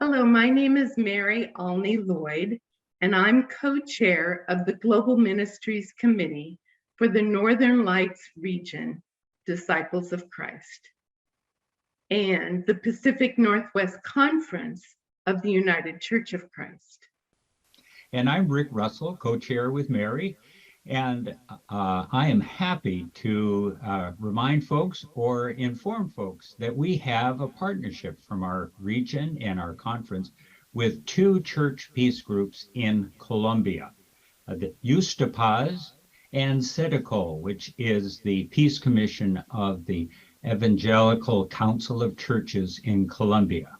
Hello, my name is Mary Alney Lloyd, and I'm co-chair of the Global Ministries Committee for the Northern Lights region, Disciples of Christ, and the Pacific Northwest Conference of the United Church of Christ. And I'm Rick Russell, co-chair with Mary, and I am happy to remind folks or inform folks that we have a partnership from our region and our conference with two church peace groups in Colombia, the Justapaz and Cintrón, which is the Peace Commission of the Evangelical Council of Churches in Colombia.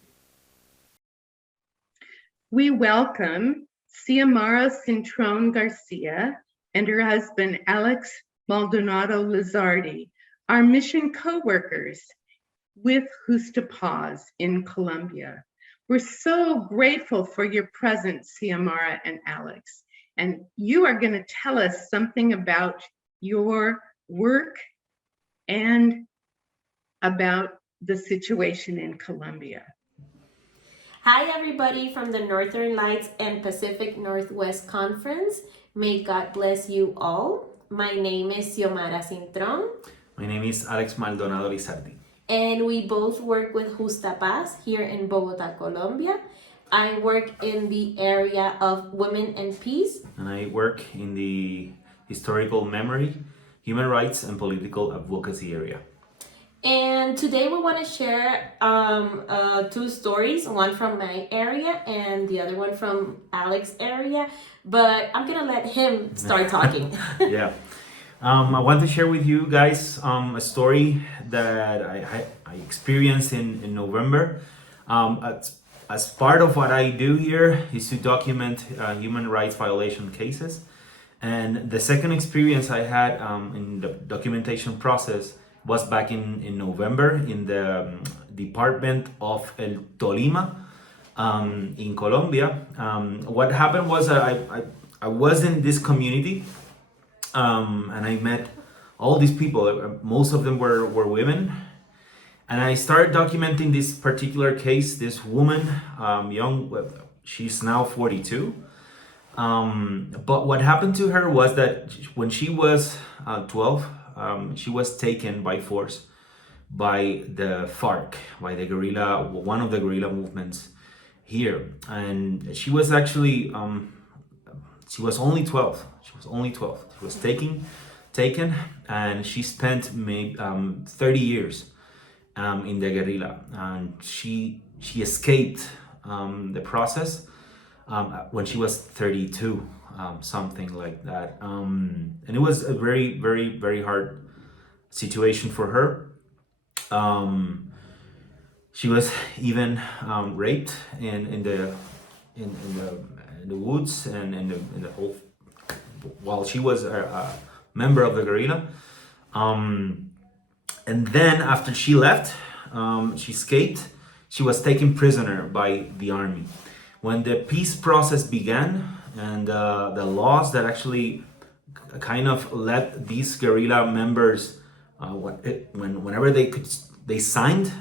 We welcome Xiomara Cintrón García and her husband, Alex Maldonado Lizardi, our mission co-workers with Justapaz in Colombia. We're so grateful for your presence, Xiomara and Alex, and you are going to tell us something about your work and about the situation in Colombia. Hi everybody from the Northern Lights and Pacific Northwest Conference. May God bless you all. My name is Xiomara Cintrón. My name is Alex Maldonado Lizardi. And we both work with Justapaz here in Bogota, Colombia. I work in the area of Women and Peace. And I work in the historical memory, human rights, and political advocacy area. And today we want to share two stories, one from my area and the other one from Alex's area, but I'm going to let him start talking. Yeah. I want to share with you guys a story that I experienced in November. As part of what I do here is to document human rights violation cases. And the second experience I had in the documentation process was back in November in the department of El Tolima in Colombia. What happened was I was in this community and I met all these people. Most of them were women. And I started documenting this particular case. This woman, she's now 42. But what happened to her was that when she was 12, she was taken by force by the FARC, by the guerrilla, one of the guerrilla movements here. And she was actually, she was only 12. She was only 12. She was taken, and she spent maybe 30 years in the guerrilla. And she escaped the process when she was 32. Something like that, and it was a very, very, very hard situation for her. She was even raped in the woods and in the whole while she was a member of the guerrilla. And then after she left, she escaped. She was taken prisoner by the army. When the peace process began, and the laws that actually kind of let these guerrilla members, whenever they signed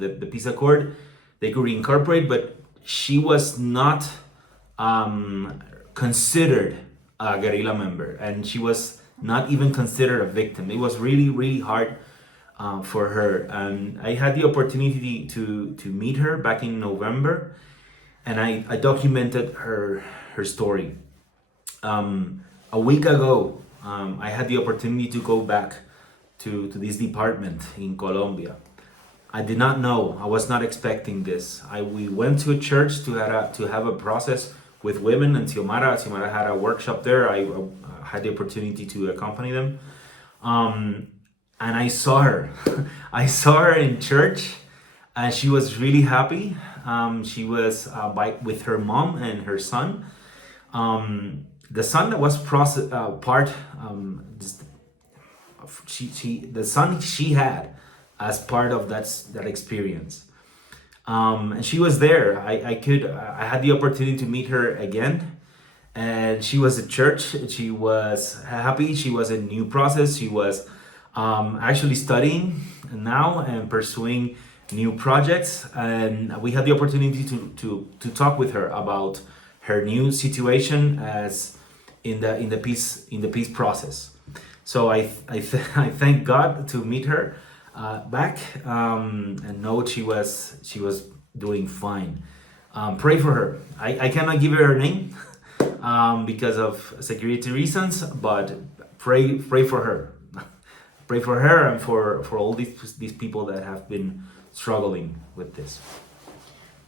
the peace accord, they could reincorporate, but she was not considered a guerrilla member, and she was not even considered a victim. It was really, really hard for her. And I had the opportunity to meet her back in November, and I documented her story. A week ago, I had the opportunity to go back to this department in Colombia. I did not know, I was not expecting this. We went to a church to have a process with women, and Xiomara had a workshop there. I had the opportunity to accompany them. And I saw her. I saw her in church, and she was really happy. She was with her mom and her son. The son that was the son she had as part of that experience, and she was there. I had the opportunity to meet her again, and she was at church. She was happy. She was in new process. She was actually studying now and pursuing new projects, and we had the opportunity to talk with her about her new situation as in the peace process. So I thank God to meet her back, and know she was doing fine. Pray for her. I cannot give her name because of security reasons, but pray for her. Pray for her and for all these people that have been struggling with this.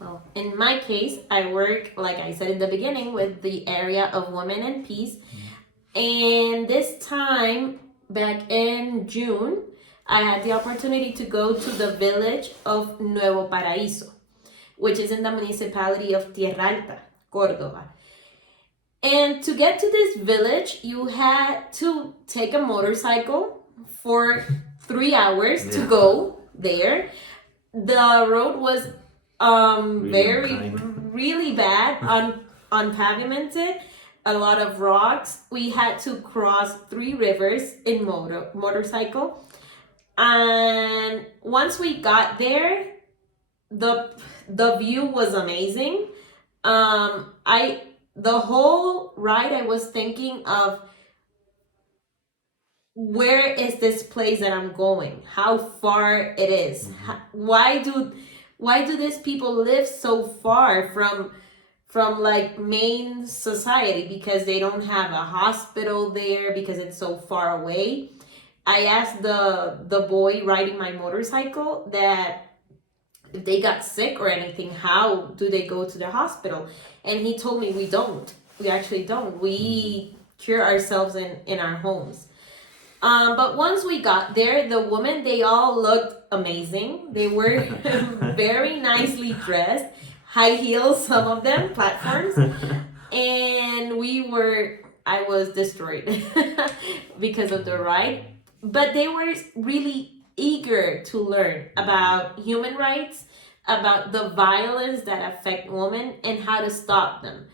Well, in my case, I work, like I said in the beginning, with the area of women and peace. And this time, back in June, I had the opportunity to go to the village of Nuevo Paraíso, which is in the municipality of Tierra Alta, Córdoba. And to get to this village, you had to take a motorcycle for 3 hours to go there. The road was really bad, unpavimented, a lot of rocks. We had to cross 3 rivers in motorcycle. And once we got there, the view was amazing. The whole ride I was thinking of, where is this place that I'm going? How far it is? Why do these people live so far from like main society? Because they don't have a hospital there, because it's so far away. I asked the boy riding my motorcycle that if they got sick or anything, how do they go to the hospital? And he told me we don't. We actually don't. We cure ourselves in our homes. But once we got there, the women, they all looked amazing. They were very nicely dressed, high heels, some of them, platforms. And I was destroyed because of the ride. But they were really eager to learn about human rights, about the violence that affect women, and how to stop them.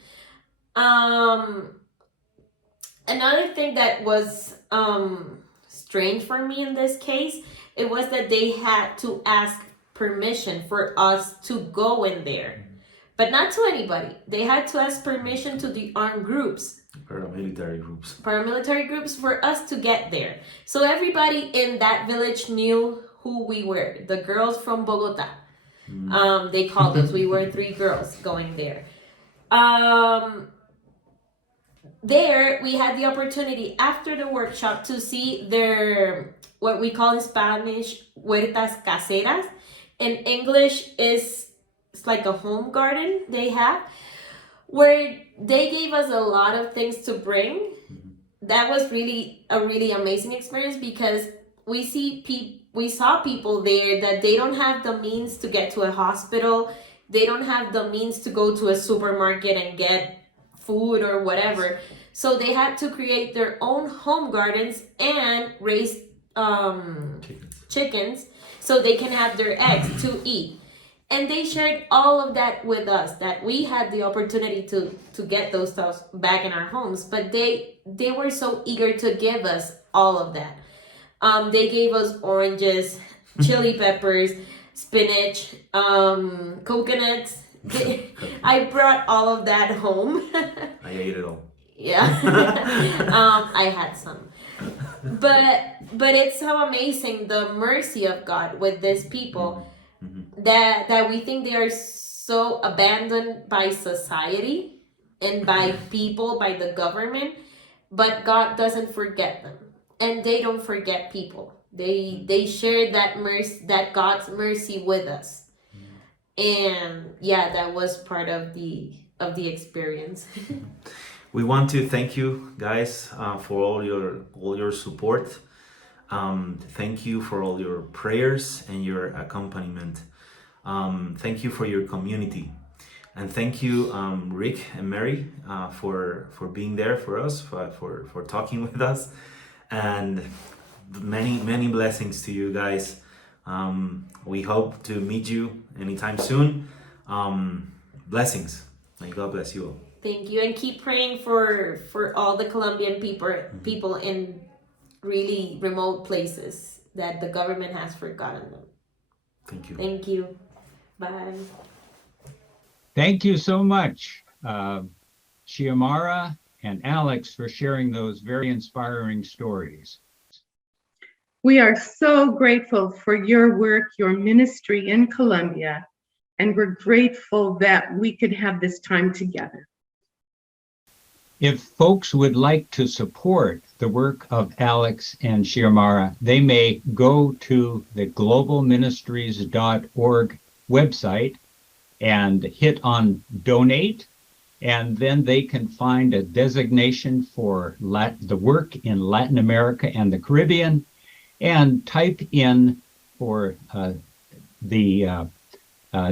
Another thing that was strange for me in this case, it was that they had to ask permission for us to go in there, but not to anybody. They had to ask permission to the armed groups, paramilitary groups for us to get there. So everybody in that village knew who we were, the girls from Bogota. They called us. We were 3 girls going there. There we had the opportunity after the workshop to see their, what we call in Spanish, huertas caseras. In English it's like a home garden they have, where they gave us a lot of things to bring. That was really a really amazing experience, because we saw people there that they don't have the means to get to a hospital. They don't have the means to go to a supermarket and get food or whatever. So they had to create their own home gardens and raise chickens so they can have their eggs to eat. And they shared all of that with us, that we had the opportunity to get those stuff back in our homes. But they were so eager to give us all of that. They gave us oranges, chili peppers, spinach, coconuts. I brought all of that home. I ate it all. Yeah. I had some. But it's so amazing, the mercy of God with these people, that we think they are so abandoned by society and by people, by the government, but God doesn't forget them, and they don't forget people. They share that mercy, that God's mercy with us. And yeah, that was part of the experience. We want to thank you guys for all your support. Thank you for all your prayers and your accompaniment. Thank you for your community, and thank you, Rick and Mary, for being there for us, for talking with us, and many blessings to you guys. We hope to meet you anytime soon. Blessings. May God bless you all. Thank you, and keep praying for all the Colombian people in really remote places that the government has forgotten them. Thank you. Thank you. Bye. Thank you so much, Xiomara and Alex, for sharing those very inspiring stories. We are so grateful for your work, your ministry in Colombia, and we're grateful that we could have this time together. If folks would like to support the work of Alex and Xiomara, they may go to the globalministries.org website and hit on donate, and then they can find a designation for the work in Latin America and the Caribbean, and type in for the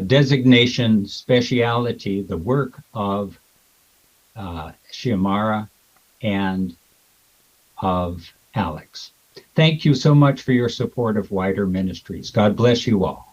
designation speciality, the work of Xiomara and of Alex. Thank you so much for your support of Wider Ministries. God bless you all.